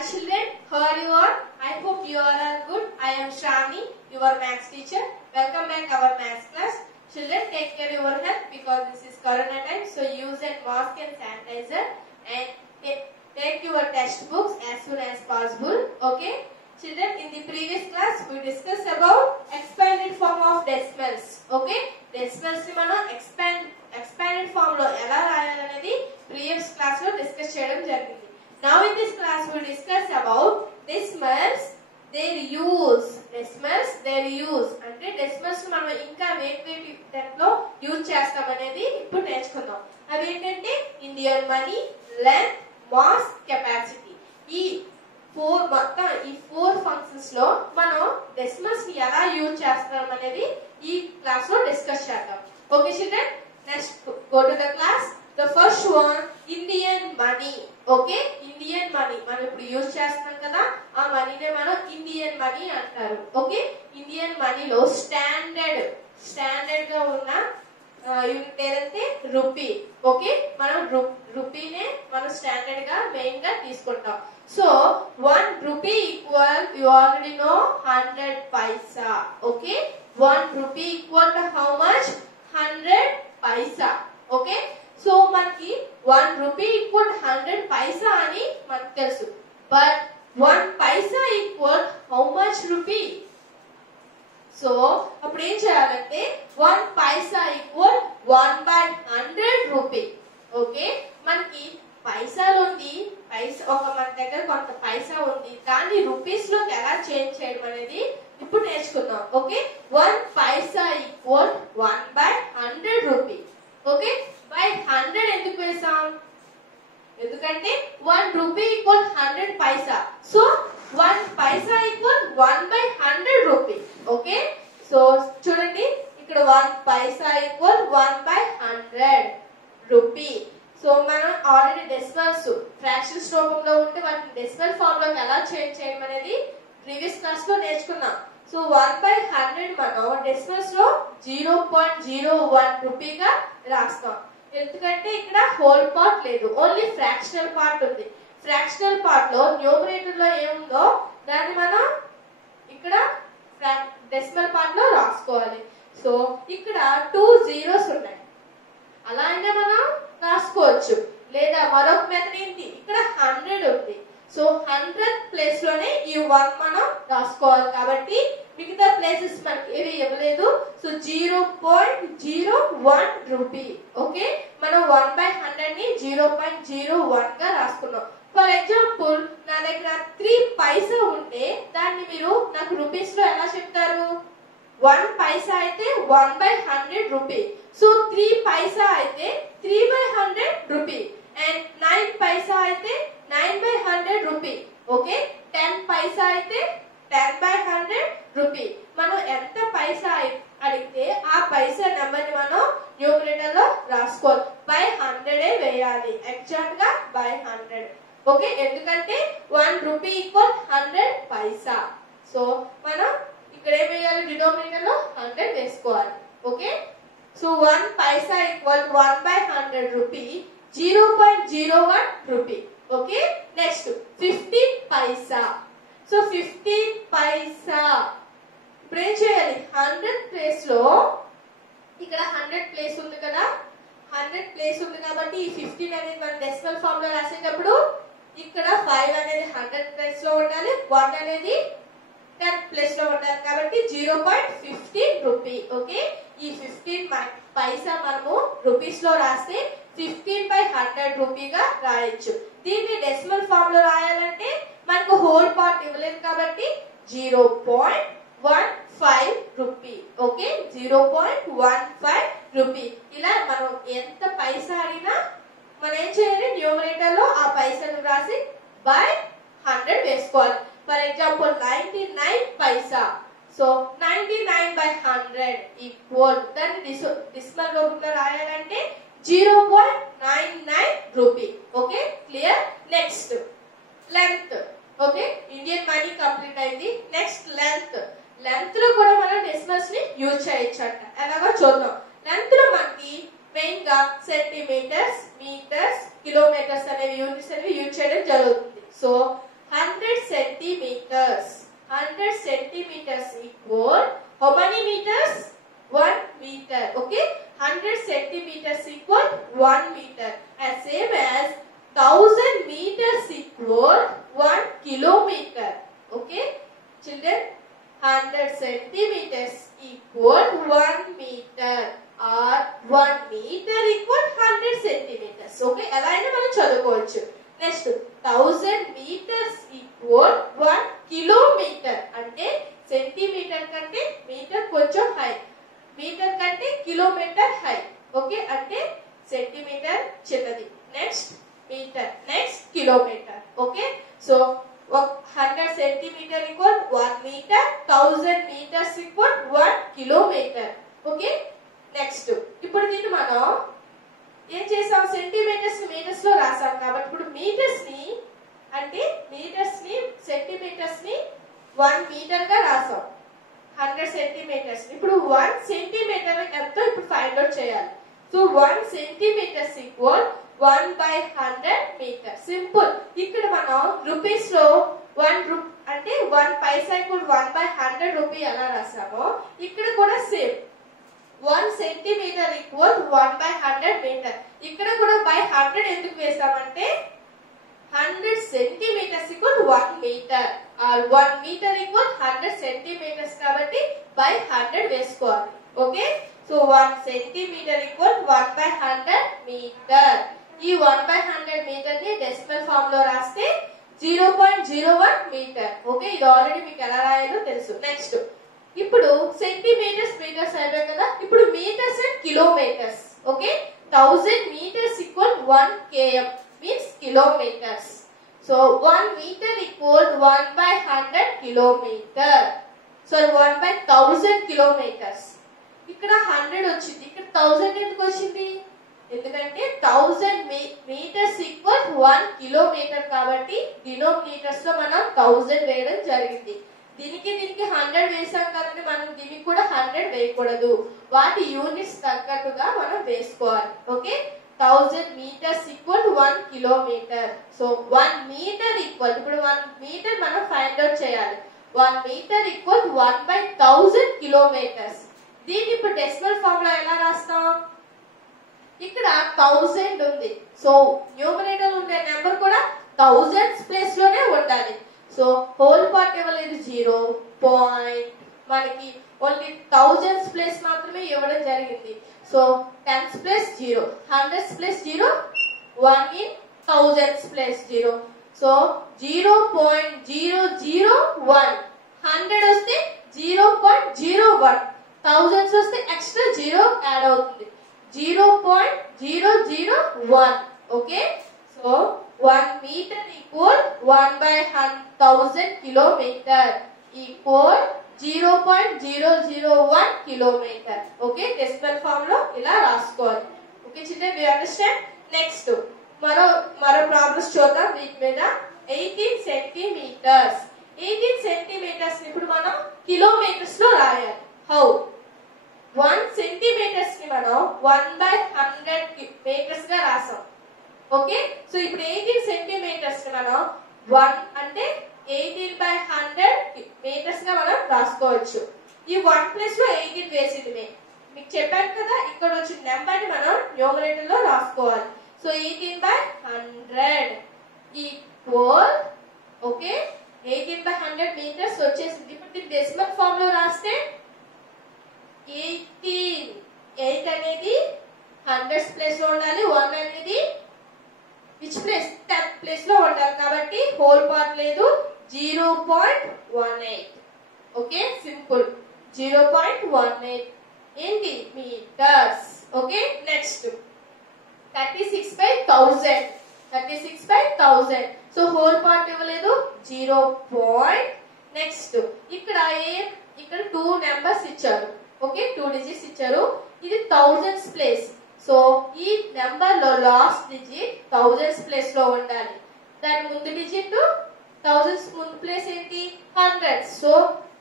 Hi children, how are you all? I hope you all are good. I am Shravani, your maths teacher. Welcome back our maths class. Children, take care of your health because this is corona time. So use a mask and sanitizer and take your textbooks as soon as possible. Okay? Children, in the previous class we discussed about expanded form of decimals. Okay? Decimals ni మనం expanded form లో ఎలా రాయాలనేది previous class లో discuss చేయడం జరిగింది. Now in this class we will discuss about decimals, their use. Decimals, their use. అంటే decimals మనం ఇంకా వేటి దాంట్లో యూజ్ చేస్తాం అనేది ఇప్పుడు నేర్చుకుందాం. అవి ఏంటంటే Indian money, length, mass, capacity. ఈ ఫోర్ ఫంక్షన్స్ లో మనం డెసిమల్స్ ని ఎలా యూజ్ చేస్తాం అనేది ఈ క్లాస్ లో డిస్కస్ చేద్దాం. Okay children, next go to the class. The first one, Indian money. Okay, Indian money. మనం ఇప్పుడు యూజ్ చేస్తున్నాం కదా, ఆ మనీనే మనం ఇండియన్ మనీ అంటారు. ఓకే, ఇండియన్ మనీలో స్టాండర్డ్ గా ఉన్న యూనిట్ ఏదంటే రూపీ. ఓకే, మనం రూపీనే మనం స్టాండర్డ్ గా మెయిన్ గా తీసుకుంటాం. So 1 rupee equal, you already know, 100 paisa. Okay, 1 rupee equal to how much? 100 paisa. Okay, so మనకి 1 rupee equal 100 paisa అని మనకు తెలుసు. But 1 paisa equal how much rupee? So అప్పుడు ఏం చేయాలంటే 1 paisa equal 1/100 rupee. ఓకే, మనకి పైసాలు ఉంది, మన దగ్గర కొంత పైసా ఉంది, దాన్ని రూపీస్ లోకి ఎలా చేంజ్ చేయడం అనేది ఇప్పుడు నేర్చుకుందాం. Okay, 1 paisa equal 1/100 rupee. Okay, by 100 ఎందుకు వేసాం? ఎందుకంటే 1 rupee equal 100 paisa. So 1 paisa equal 1/100 rupee. Okay, so చూడండి ఇక్కడ 1 paisa equal 1/100 rupee. సో మనం ఆల్రెడీ డెసిమల్స్ ఫ్రాక్షన్స్ రూపంలో ఉంటే వాటిని డెసిమల్ ఫామ్ లోకి ఎలా చేంజ్ చేయడం అనేది ప్రీవియస్ క్లాస్ లో నేర్చుకున్నాం. సో 1/100 మనం డెసిమల్స్ లో 0.01 రూపీగా రాస్తాం. ఎందుకంటే ఇక్కడ హోల్ పార్ట్ లేదు, ఓన్లీ ఫ్రాక్షనల్ పార్ట్ ఉంది. ఫ్రాక్షనల్ పార్ట్ లో న్యూమరేటర్ లో ఏముందో దాన్ని మనం ఇక్కడ డెసిమల్ పార్ట్ లో రాసుకోవాలి. సో ఇక్కడ 2 zeros ఉన్నాయి, అలా అంటే మనం రాసుకోవచ్చు. లేదా మరొక మెథడ్ ఏంటి, ఇక్కడ 100 ఉంది. సో 100th ప్లేస్ లోనే ఈ 1 మనం రాసుకోవాలి. కాబట్టి మిగతా ప్లేసెస్ మనకి ఏవి ఇవ్వలేదు. So 0.01 rupee. ఓకే, మనం 1/100 ని 0.01 గా రాసుకున్నాం. ఫర్ ఎగ్జాంపుల్ నా దగ్గర 3 పైసా ఉంటే దాన్ని మీరు నాకు రూపీస్ లో ఎలా చెప్తారు? 1 పైసా అయితే 1/100 రూపీ. సో 3 పైసా అయితే 3/100 రూపీ. అండ్ 9 పైసా అయితే 9/100 రూపీ. ఓకే, 10 పైసా అయితే 10/100 రూపీ. మనం ఎంత పైసా అడిగితే ఆ పైసా నెంబర్ ని మనం న్యూమరేటర్ లో రాసుకోవాలి. బై 100 వేయాలి, ఎగ్జాక్ట్ గా బై 100. ఓకే, ఎందుకంటే 1 rupee equal 100 paisa. సో మనం ఇక్కడ ఏం వేయాలి, డినోమినేటర్ లో 100 వేసుకోవాలి. Okay, so 1 paisa equal 1/100 rupee, 0.01 rupee. Okay, next 15 paisa. So 15 paisa ఇప్పుడు ఏం చేయాలి, 100 ప్లేస్ లో ఇక్కడ 100 ప్లేస్ ఉంది కదా, 100 ప్లేస్ ఉంది కాబట్టి ఈ 15 అనేది మనం డెసిమల్ ఫామ్ లో రాసేటప్పుడు ఇక్కడ 5 అనేది 100 ప్లేస్ లో ఉండాలి, 1 అనేది 10 ప్లేస్ లో ఉండాలి. కాబట్టి 0.15 రూపీ. ఓకే, ఈ 15 పైసా మనము రూపీస్ లో రాస్తే 15/100 రూపీగా రాయొచ్చు. దీన్ని డెసిమల్ ఫామ్ లో రాయాలంటే మనకు హోల్ పార్ట్ ఇవ్వలేదు కాబట్టి 0.15 రూపీ. Okay, 0.15 rupee. ఇలా మనం ఎంత పైసా అడిగినా మనం ఏం చేయాలి, న్యూమరేటర్ లో ఆ పైసను రాసి బై 100 వేసుకోవాలి. For example 99 paisa. So 99/100 equal, దాన్ని డెసిమల్ రూపంలో రాయాలంటే 0.99 rupee. Okay, clear. Next length. Okay, Indian money complete అయింది. Next length. లెంత్ లో కూడా మనం డెసిమల్స్ ని యూజ్ చేయొచ్చు అంట. ఎలాగో చూద్దాం. లెంత్ లో మనకి మెయిన్ గా సెంటీమీటర్స్, మీటర్స్, కిలోమీటర్స్ అనేవి యూనిట్స్ అనేవి యూజ్ చేయడం జరుగుతుంది. So 100 centimeters. 100 centimeters equal how many meters? 1 meter. Okay, 100 centimeters equal 1 meter. As same as 1000 meters equal 1 kilometer. Okay, children, 100 centimeters equal 1 meter or 1 meter equal 100 centimeters. Okay, ఎలా అయినా మనం చదువుకోవచ్చు. Next 1000 meters equal 1 kilometer. అంటే centimetre కంటే metre కొంచెం high, metre కంటే kilometre high. Okay, అంటే centimetre చిన్నది, next metre, next kilometre. Okay, so 100 centimeter equal 1 meter, 1000 meters equal 1 kilometer. Okay, next ఇప్పుడు దీన్ని మనం ఏం చేసాం, సెంటీమీటర్స్ మీటర్స్ లో రాసాం కాబట్టి ఇప్పుడు మీటర్స్ ని అంటే మీటర్స్ ని సెంటీమీటర్స్ ని 1 మీటర్ గా రాసాం. 100 సెంటీమీటర్స్ ఇప్పుడు 1 సెంటీమీటర్ ఎంతో ఇప్పుడు ఫైండ్ అవుట్ చేయాలి. So 1 centimetres equal 1/100 metre. Simple. ఇక్కడ మనం రూపీస్ లో 1 అంటే 1 పైసా ఈక్వల్ 1/100 రూపీ ఎలా రాసామో ఇక్కడ కూడా సేమ్ 1 సెంటీమీటర్ ఈక్వల్ 1/100 మీటర్. ఇక్కడ కూడా బై 100 ఎందుకు వేసామంటే 100 centimetres equal 1 metre or 1 metre equal 100 centimetres కాబట్టి బై 100 వేసుకోవాలి. Okay, so 1 centimetre equal 1/100 metre. ఈ 1/100 మీటర్ ని డెసిమల్ ఫామ్ లో రాస్తే 0.01 మీటర్. ఓకే, ఇది ఆల్రెడీ మీకు ఎలా రాయాలో తెలుసు. నెక్స్ట్ ఇప్పుడు సెంటీమీటర్స్ మీటర్స్ అయిపోయాయి కదా, ఇప్పుడు metres and kilometres. Okay, 1000 meters equal 1 km means kilometers. So 1 meter equal 1/100 kilometer. So 1/1000 kilometers. ఇక్కడ 100 వచ్చింది, ఇక్కడ 1000 ఎందుకు వచ్చింది? ఎందుకంటే 1000 meters equal 1 kilometer కాబట్టి డినోమినేటర్స్ లో మనం 1000 వేయడం జరిగింది. దీనికి 100 వేసాం కాబట్టి మనం దీనికి కూడా 100 వేయకూడదు, వాటి యూనిట్స్ తగ్గట్టుగా మనం వేసుకోవాలి. Okay, 1000 meters equal 1 kilometer. So 1 meter equal ఇప్పుడు 1 meter మనం ఫైండ్ అవుట్ చేయాలి. 1 meter equal 1/1000 kilometers. దీన్ని ఇప్పుడు డెసిమల్ ఫామ్ లో ఎలా రాస్తాం? ఇక్కడ 1000 ఉంది, సో న్యూమరేటర్ ఉండే నెంబర్ కూడా థౌజండ్స్ ప్లేస్ లోనే ఉండాలి. సో హోల్ పార్ట్ ఇవ్వలేదు 0 పాయింట్, మనకి ఓన్లీ థౌజండ్స్ ప్లేస్ మాత్రమే ఇవ్వడం జరిగింది. So tens place 0, hundreds place 0, 1 in thousands place 0. So 0.001. 100 వస్తే 0.01, థౌజండ్స్ వస్తే ఎక్స్ట్రా 0 యాడ్ అవుతుంది, 0.001. Okay, so 1 meter equal 1/1000 kilometer equal 0.001 kilometer. ఓకే, డెసిమల్ ఫామ్ లో ఇలా రాసుకోవాలి. Okay children, do you understand? Next మరో ప్రాబ్లమ్స్ చూద్దాం వీటి మీద. 18 సెంటీమీటర్స్. 18 సెంటీమీటర్స్ ఇప్పుడు మనం కిలోమీటర్స్ లో రాయాలి. హౌ? 1 సెంటీమీటర్స్ ని మనం 1/100 మీటర్స్ గా రాసాం. ఓకే, సో ఇప్పుడు 18 సెంటీమీటర్స్ ని మనం 1 అంటే 18/100 మీటర్స్ గా మనం రాసుకోవచ్చు. ఈ 1 ప్లేస్ లో 18 వేసింది మీకు చెప్పాను కదా, ఇక్కడ వచ్చిన నెంబర్ ని మనం న్యూమరేటర్ లో రాసుకోవాలి. సో 18/100 ఈక్వల్, ఓకే, 18/100 మీటర్స్ వచ్చేసింది. ఇప్పుడు దీన్ని డెసిమల్ ఫామ్ లో రాస్తే 8 అనేది హండ్రెడ్స్ ప్లేస్ లో ఉండాలి, 1 అనేది విచ్ ప్లేస్ 10th ప్లేస్ లో ఉండాలి కాబట్టి హోల్ పార్ట్ లేదు, 0.18. ఓకే, సింపుల్ 0.18 ఏంటి metres. Okay, next 36/1000. 36/1000. So whole part ఇవ్వలేదు, 0. నెక్స్ట్ ఇక్కడ 2 నెంబర్స్ ఇచ్చారు. ఓకే, 2 డిజిట్స్ ఇచ్చారు. ఇది థౌజండ్స్ ప్లేస్, సో ఈ నెంబర్ లో లాస్ట్ డిజిట్ థౌజండ్స్ ప్లేస్ లో ఉండాలి. దాని ముందు డిజిట్ థౌజండ్స్ ముందు ప్లేస్ ఏంటి? హండ్రెడ్స్. సో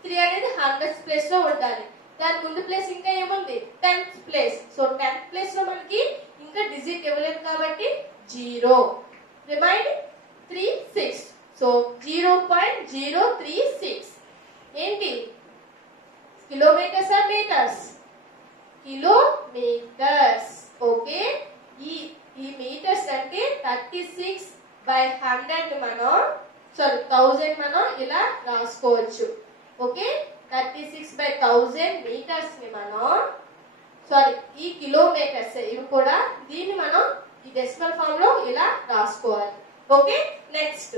3 అనేది హండ్రెడ్స్ ప్లేస్ లో ఉండాలి. దాని ముందు ప్లేస్ ఇంకా ఏముంది? 10th place. So 10th place లో మనకి ఇంకా డిజిట్ ఇవ్వలేదు కాబట్టి 0. రిమైనింగ్ 3, 6. సో 0.036 ఏంటి kilometres or metres kilometres okay ఈ మీటర్స్ అంటే 36/100 మనం 1000 మనం ఇలా రాసుకోవచ్చు ఓకే 36/1000 మీటర్స్ ని మనం ఈ కిలోమీటర్స్ ఇవి కూడా దీన్ని మనం ఈ డెసిమల్ ఫామ్ లో ఇలా రాసుకోవాలి ఓకే నెక్స్ట్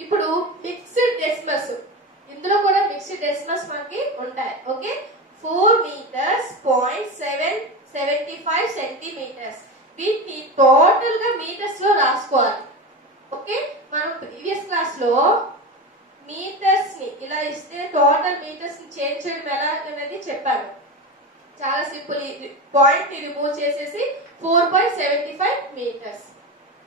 ఇప్పుడు మిక్స్డ్ డెసిమల్స్ ఇందులో కూడా మిక్స్డ్ డెసిమల్స్ మనకి ఉంటాయి ఓకే 4 meters 0.775 సెంటీమీటర్స్ వీటిని టోటల్ గా మీటర్స్ లో రాసుకోవాలి ఓకే మనం ప్రీవియస్ క్లాస్ లో మీటర్స్ ని ఇలా ఇస్తే టోటల్ మీటర్స్ ని చేంజ్ చేయడం ఎలా అనేది చెప్పాను చాలా సింపుల్ పాయింట్ ని రిమూవ్ చేసేసి 4.75 మీటర్స్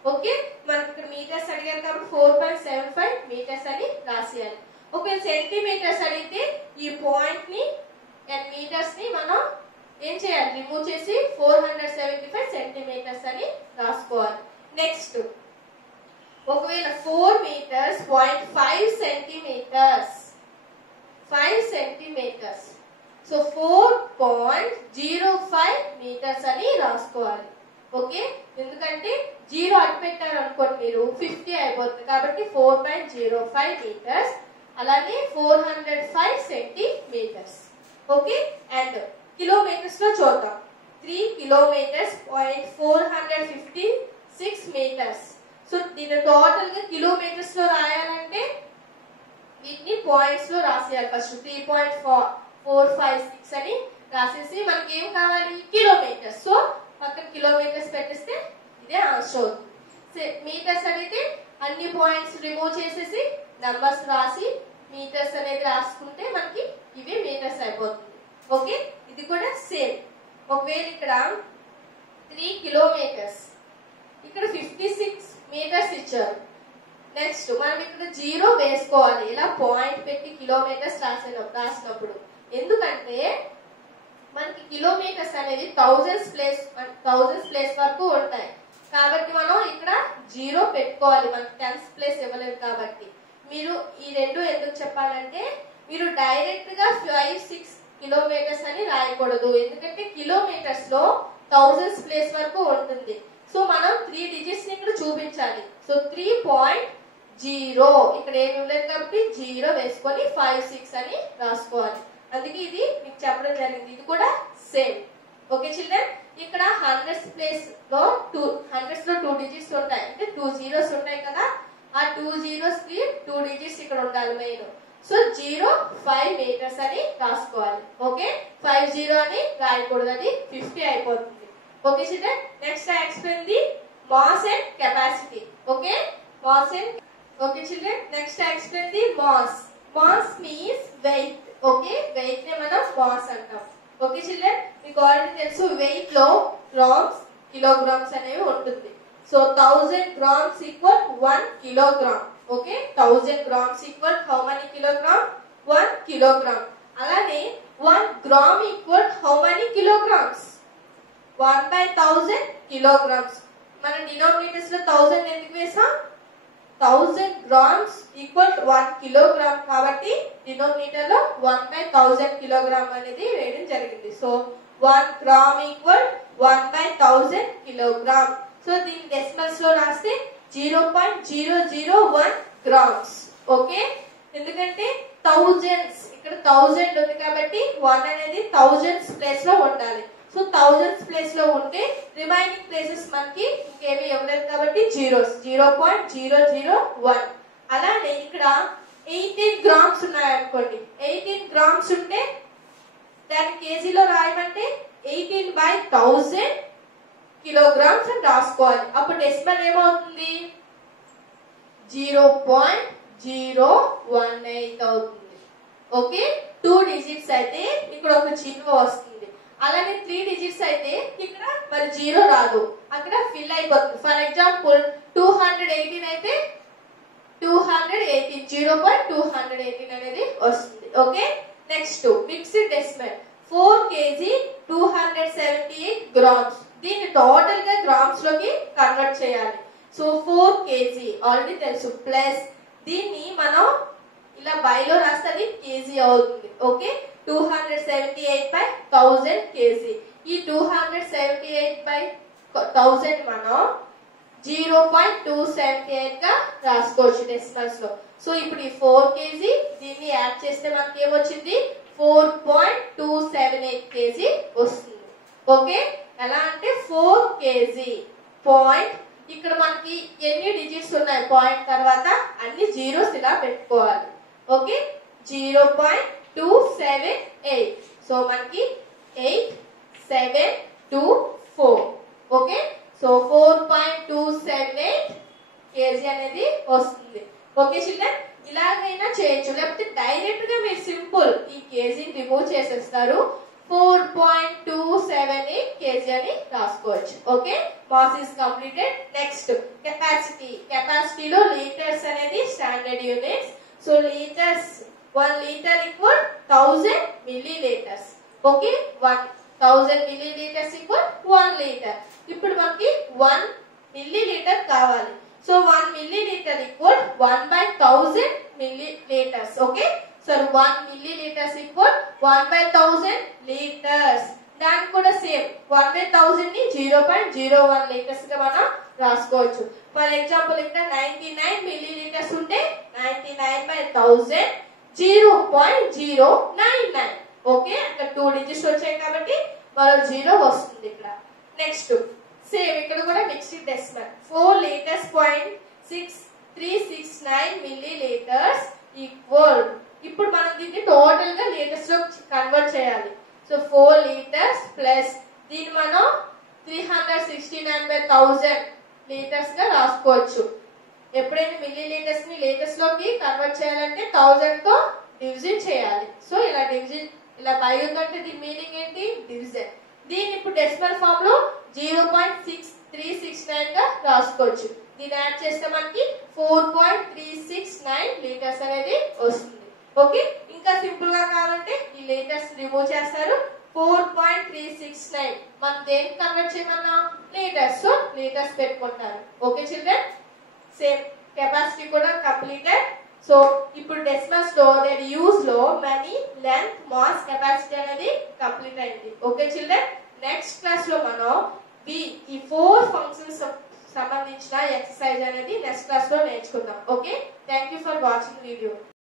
ఓకే మనకి ఇక్కడ మీటర్స్ అడిగారు కాబట్టి 4.75 మీటర్స్ అని రాసేయాలి ఒకవేళ సెంటీమీటర్స్ అడిగితే ఈ పాయింట్ ని అండ్ మీటర్స్ ని మనం ఏం చేయాలి రిమూవ్ చేసి 475 సెంటీమీటర్స్ అని రాసుకోవాలి నెక్స్ట్ ఒకవేళ 4 meters 0.5 centimetres 5 centimetres so 4.05 metres అని రాసుకోవాలి ఓకే ఎందుకంటే 0 అటు పెట్టారు అనుకోండి మీరు 50 అయిపోతుంది కాబట్టి 4.05 మీటర్స్ అలానే 405 సెంటీమీటర్స్ ఓకే అండ్ కిలోమీటర్స్ లో చూద్దాం 3 kilometers 456 meters సో దీని టోటల్ గా కిలోమీటర్స్ లో రాయాలంటే వీటిని పాయింట్స్ లో రాసేయాలి ఫస్ట్ 3.456 అని రాసేసి మనకి ఏం కావాలి కిలోమీటర్స్ సో పక్కన కిలోమీటర్స్ పెట్టేస్తే ఇదే ఆన్సర్ అవుతుంది మీటర్స్ అడిగితే అన్ని పాయింట్స్ రిమూవ్ చేసేసి నంబర్స్ రాసి మీటర్స్ అనేది రాసుకుంటే మనకి ఇవి మీటర్స్ అయిపోతుంది ఓకే ఇది కూడా సేమ్ ఒకవేళ ఇక్కడ 3 kilometers ఇక్కడ 56 మీటర్స్ ఇచ్చారు నెక్స్ట్ మనం ఇక్కడ 0 వేసుకోవాలి ఇలా పాయింట్ పెట్టి కిలోమీటర్స్ రాసినప్పుడు ఎందుకంటే మనకి కిలోమీటర్స్ అనేది థౌజండ్స్ ప్లేస్ వరకు ఉంటాయి కాబట్టి మనం ఇక్కడ 0 పెట్టుకోవాలి మనకి టెన్స్ ప్లేస్ ఇవ్వలేదు కాబట్టి మీరు ఈ రెండు ఎందుకు చెప్పాలంటే మీరు డైరెక్ట్ గా 5-6 కిలోమీటర్స్ అని రాయకూడదు ఎందుకంటే కిలోమీటర్స్ లో థౌజండ్స్ ప్లేస్ వరకు ఉంటుంది సో మనం 3 digits ని ఇక్కడ చూపించాలి సో 3.0 ఇక్కడ ఏమి ఇవ్వలేదు కాబట్టి 0 వేసుకొని 5-6 అని రాసుకోవాలి అందుకే ఇది మీకు చెప్పడం జరిగింది ఇది కూడా సేమ్ ఓకే చిల్డ్రన్ ఇక్కడ హండ్రెడ్స్ ప్లేస్ లో 2 digits ఉంటాయి అంటే 2 zeros ఉంటాయి కదా ఆ 2 zeros కి 2 digits ఇక్కడ ఉండాలి మెయిన్ సో 0.5 meters అని రాసుకోవాలి ఓకే 50 అని రాయకూడదు అది 50 అయిపోతుంది okay children next I explain the mass and capacity okay mass and okay children next I explain the mass means weight okay weight నే మనం మాస్ అంటాం ఓకే చిల్డ్రన్ మీకు ఆల్రెడీ తెలుసు వెయిట్ లో గ్రామ్స్ కిలోగ్రామ్స్ అనేవి ఉంటుంది so 1000 grams equal 1 kilogram okay 1000 grams equal how many kilogram 1 kilogram అలానే 1 gram equal how many kilograms 1/1000 kilograms మన డినామినేటర్స్ లో 1000 ఎందుకు వేసాం 1000 grams equal 1 kilogram కాబట్టి డినామినేటర్ లో 1/1000 kilogram అనేది వేయడం జరిగింది so 1 gram equal 1/1000 kilogram so దీని డెసిమల్స్ లో రాస్తే 0.001 grams ఓకే ఎందుకంటే థౌజండ్స్ ఇక్కడ 1000 ఉంది కాబట్టి 1 అనేది థౌజండ్స్ ప్లేస్ లో ఉండాలి సో థౌజండ్స్ ప్లేస్ లో ఉంటే రిమైనింగ్ ప్లేసెస్ మనకి ఇంకేమీ ఇవ్వలేదు కాబట్టి 0.001 అలానే ఇక్కడ 18 grams ఉన్నాయనుకోండి 18 grams ఉంటే దాని కేజీలో రాయమంటే 18/1000 kilograms అని రాసుకోవాలి అప్పుడు డెసిమల్ ఏమవుతుంది 0.018 అవుతుంది ఓకే 2 digits అయితే ఇక్కడ ఒక 0 వస్తుంది అలానే 3 digits అయితే ఇక్కడ మరి 0 రాదు అక్కడ ఫిల్ అయిపోతుంది ఫర్ ఎగ్జాంపుల్ 218 అయితే 218 0.218 అనేది వస్తుంది okay next fixed decimal 4 kg 278 grams దీన్ని టోటల్ గా గ్రామ్స్ లోకి కన్వర్ట్ చేయాలి సో 4 kg ఆల్రెడీ తెలుసు ప్లస్ దీన్ని మనం ఇలా బైలో రాస్తే అది కేజీ అవుతుంది ఓకే 278/1000 kg ఈ 278/1000 మనం 0.278 గా రాసుకోవచ్చు డెసిమల్స్ లో సో ఇప్పుడు ఈ 4 kg దీన్ని యాడ్ చేస్తే మనకి ఏమొచ్చింది 4.278 kg వస్తుంది ఓకే ఎలా అంటే 4 kg పాయింట్ ఇక్కడ మనకి ఎన్ని డిజిట్స్ ఉన్నాయి పాయింట్ తర్వాత అన్ని జీరోస్ ఇలా పెట్టుకోవాలి ఓకే 0.278 సో మనకి 8724 ఓకే సో 4.278 kg అనేది వస్తుంది ఓకే చిల్డ్రన్ ఇలాగైనా చేయొచ్చు లేకపోతే డైరెక్ట్ గా మీరు సింపుల్ ఈ కేజీని రిమూవ్ చేసేస్తారు 4.278 kg అని రాసుకోవచ్చు okay mass is completed next కెపాసిటీలో లీటర్స్ అనేది standard units so litres 1 litre equal 1000 millilitres okay 1000 millilitres equal 1 litre ఇప్పుడు మనకి 1 మిల్లీలీటర్ కావాలి so 1 milliliter equal 1/1000 milliliters okay so 1 milliliters equal 1/1000 liters దానికి కూడా సేమ్ 1/1000 ని 0.01 liters గా మనం రాసుకోవచ్చు ఫర్ ఎగ్జాంపుల్ ఇక్కడ 99 milliliters ఉంటే 99/1000 0.099 ఓకే అక్కడ 2 డిజిట్స్ వచ్చాయి కాబట్టి మరో 0 వస్తుంది ఇక్కడ నెక్స్ట్ సేమ్ ఇక్కడ కూడా mixed decimal 4 liters 0.6369 milliliters equal ఇప్పుడు మనం దీన్ని టోటల్ గా లీటర్స్ లో కన్వర్ట్ చేయాలి సో 4 liters ప్లస్ దీన్ని మనం 369/1000 లీటర్స్ గా రాసుకోవచ్చు ఎప్పుడైనా మిల్లీలీటర్స్ ని లీటర్స్ లోకి కన్వర్ట్ చేయాలంటే 1000 తో డివిజన్ చేయాలి సో ఇలా డివిజన్ ఇలా బై ఉందంటే దీని మీనింగ్ ఏంటి డివిజన్ దీన్ని ఇప్పుడు డెసిమల్ ఫామ్ లో 0.6369 గా రాసుకోవచ్చు దీన్ని యాడ్ చేస్తే మనకి 4.369 లీటర్స్ అనేది వస్తుంది ఓకే ఇంకా సింపుల్ గా కావాలంటే ఈ లీటర్స్ రిమూవ్ చేస్తారు 4.369 మనం దేనికి కన్వర్ట్ చేయమన్నా లీటర్స్ సో లీటర్స్ పెట్టుకుంటారు ఓకే చిల్డ్రన్ సేమ్ కెపాసిటీ కూడా కంప్లీటెడ్ సో ఇప్పుడు డెసిమల్స్ లో దేర్ యూజ్ లో మనీ లెంత్ మాస్ కెపాసిటీ అనేది కంప్లీట్ అయింది ఓకే చిల్డ్రన్ నెక్స్ట్ క్లాస్ లో మనం ఈ 4 ఫంక్షన్స్ సంబంధించిన ఎక్సర్సైజ్ అనేది నెక్స్ట్ క్లాస్ లో నేర్చుకుందాం okay thank you for watching video